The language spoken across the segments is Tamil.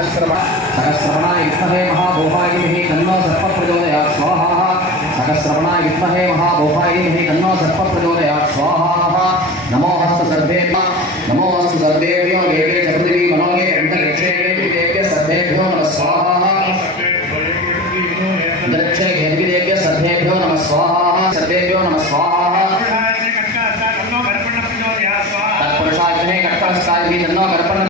सहस्रवण सहस्रवणा विद्महे महाभूभागिभिः तन्नो सर्पप्रचोदयात् स्वाहा। सहस्रवणा विद्महे महाभूभागिभिः तन्नो सर्पप्रचोदयात् स्वाहा। नमो हस्त सर्वे नमो। हस्त सर्वेभ्यो देवे चतुर्वी मनोगे अन्तरिक्षेभ्य सर्वेभ्यो नमः स्वाहा। अन्तरिक्षे घेर्विदेभ्य सर्वेभ्यो नमः स्वाहा। सर्वेभ्यो नमः स्वाहा। तत्पुरुषाग्ने कट्टहस्ताभिः तन्नो कर्पण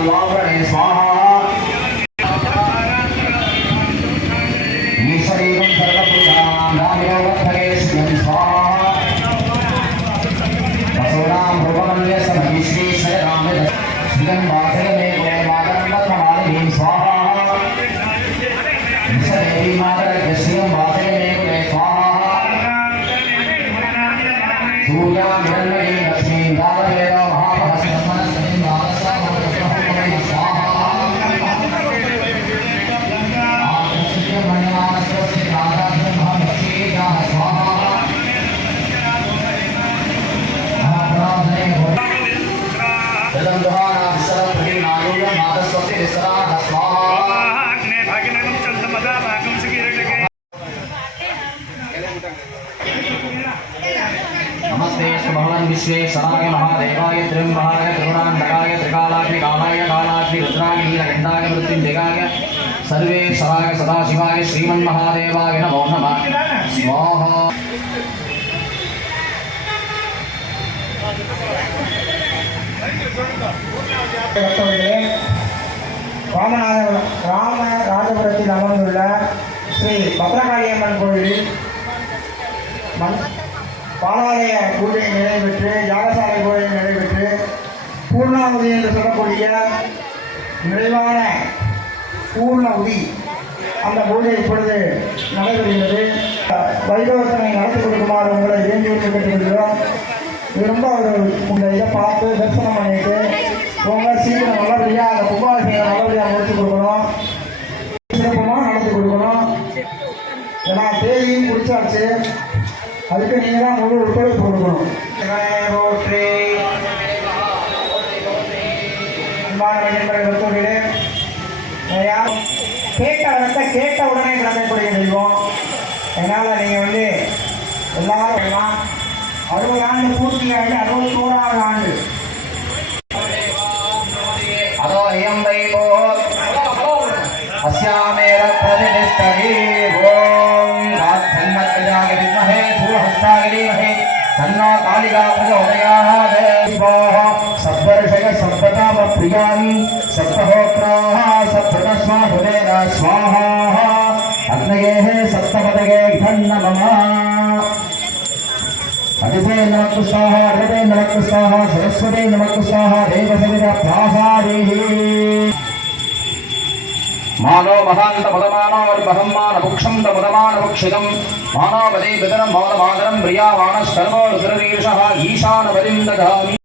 अल्लाह स्वाहा। ईश्वरीकं सर्वभूतानां रामयोगफलेश्वरं स्वाहा। वसूनां भुवनस्य महेश्वरीश्वर रामे श्रियं वासने मे मागरं स्वाहा। ईश्वरी मातर ஸ்ரீ சனாய மகாதேவாய திருமகாய திருகுணாந்தகாய திரிகாலாய காலாய காலாட்சி ருத்ராங்கீர கண்டாய மிருத்யுஞ்சகாய சர்வே சதாய சதாசிவாய ஸ்ரீமன் மகாதேவாய நமோ நம ஸ்வாஹா ராமநாத ராம ராஜபுரத்தில் அமர்ந்துள்ள ஸ்ரீ பத்ரகாளியம்மன் கோயிலில் பாலாலய பூஜை நிறைவேற்று யாகசாலை பூஜை நிறைவேற்று பூர்ணாவதி என்று சொல்லக்கூடிய நிறைவான பூர்ண அந்த பூஜை இப்பொழுது நடைபெறுகிறது. வைபவத்தனை நடத்தி கொடுக்குமாறு உங்களை வேண்டி கேட்டுக்கொள்கிறோம். ரொம்ப ஒரு இந்த இதை பார்த்து தரிசனம் பண்ணிட்டு போங்க சீக்கிரம் நல்லபடியாக அந்த கும்பாபிஷேகம் நல்லபடியாக முடித்து கொடுக்கணும். சிறப்பமாக நடத்தி கொடுக்கணும். ஏன்னா தேதியும் முடிச்சாச்சு. அதுக்கு நீங்கள் தான் முழு ஒத்துழைப்பு கொடுக்கணும் போற்றி. யாரும் கேட்ட இடத்த கேட்ட உடனே கிளம்பக்கூடிய தெய்வம் அதனால் நீங்கள் வந்து எல்லாரும் அறுபது ஆண்டு பூர்த்தியாகி அறுபத்தோராவது ஆண்டு सूरहस्ताय धीमहि तन्नो कालिका प्रचोदयात् देवाः सप्तर्षय सप्ततामप्रियाणि सप्तहोत्राः सप्ततस्माहुदेन स्वाहा अग्नयेः सप्तपदगे घन्नमम अतिथे नमः स्वाहा अर्वते नमः स्वाहा सरस्वते नमः स्वाहा देवसविता प्रासादेः மானோ மகாந்த பதமானோர் பகம்மான புக்ஷந்த பதமான புக்ஷிதம் மானோபதே பிதரம் மௌனமாதரம் பிரியாவான ஸ்தர்வோ ருத்ரவீஷா ஈசான பதிம் ததாமி